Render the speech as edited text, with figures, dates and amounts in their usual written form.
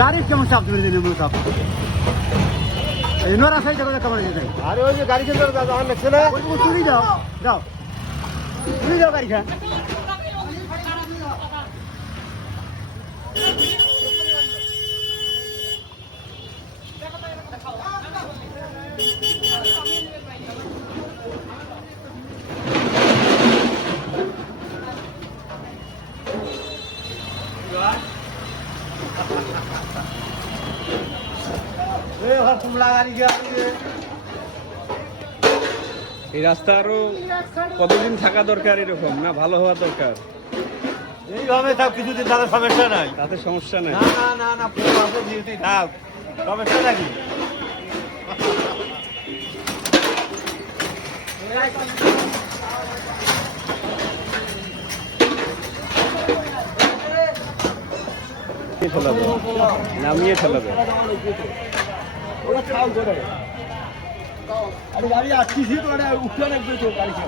গাড়ি কেমন চাপ ধরে দিন চাপ নরা সাইড কেমন আরে ওই যে গাড়ি খেলতে আমার লাগছে না চুরি যাও যাও চুরি যাও গাড়ি খা এই রাস্তা আরো কতদিন থাকা দরকার এরকম না ভালো হওয়া দরকার এইভাবে থাক কিছুদিন তাদের সমস্যা নাই তাতে সমস্যা নাই না না না থাক সমস্যা নাকি ফেলাবে নামিয়ে ফেলাবে গাড়ি আসছি তো উঠে